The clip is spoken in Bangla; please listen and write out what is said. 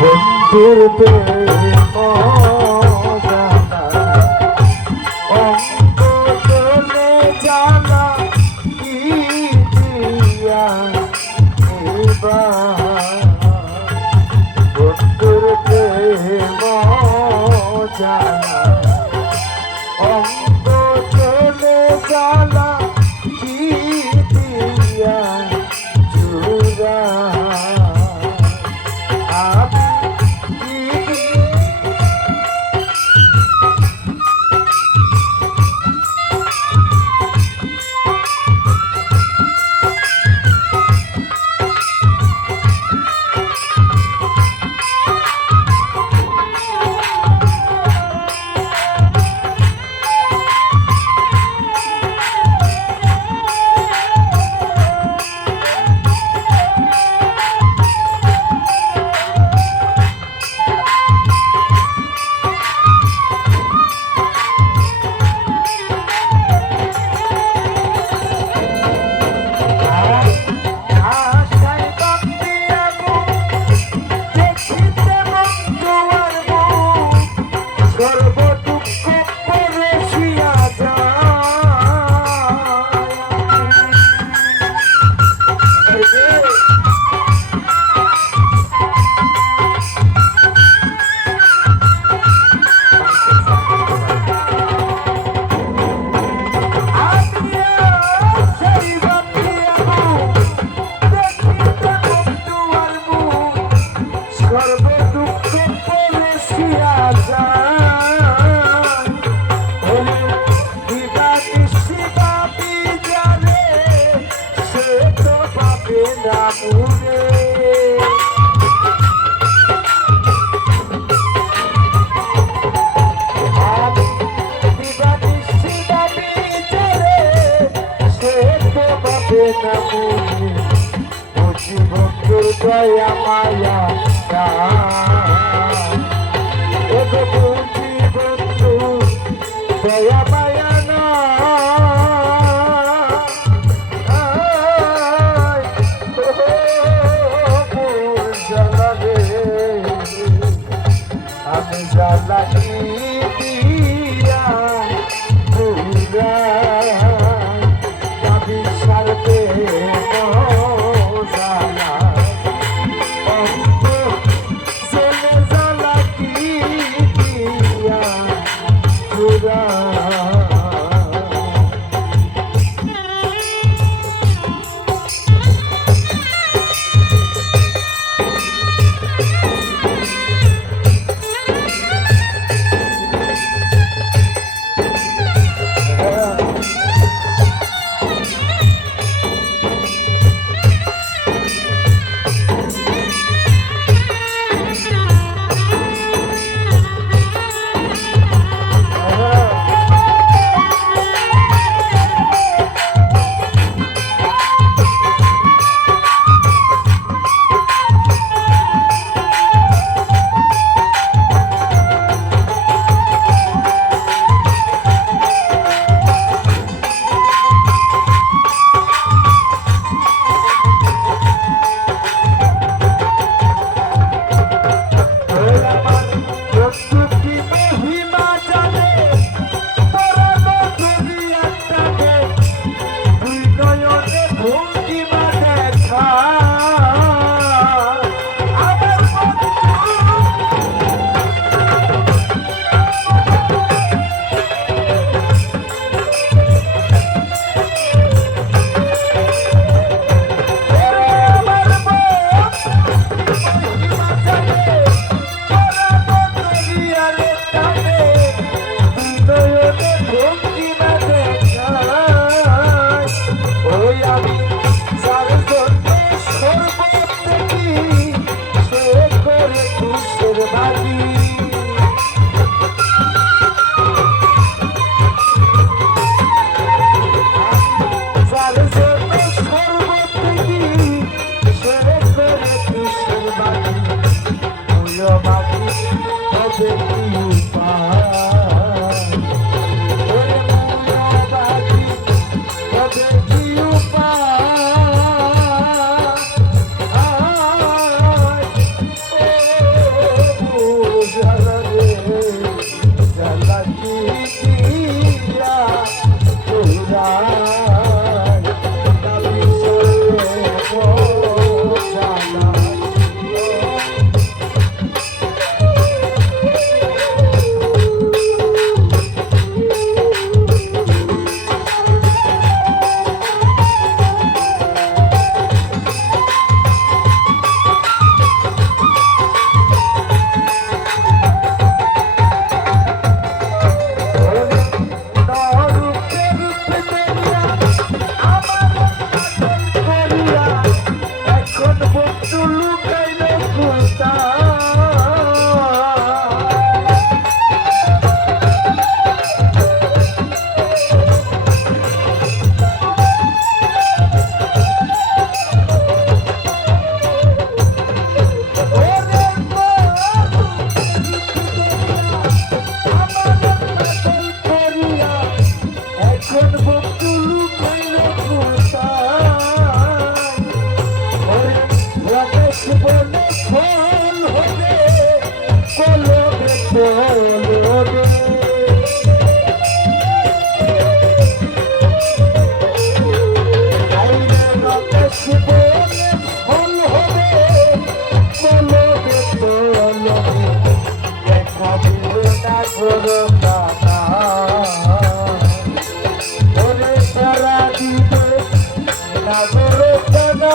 বন্ধুর প্রেম জানা কি দিয়া বন্ধুর প্রেম জানা না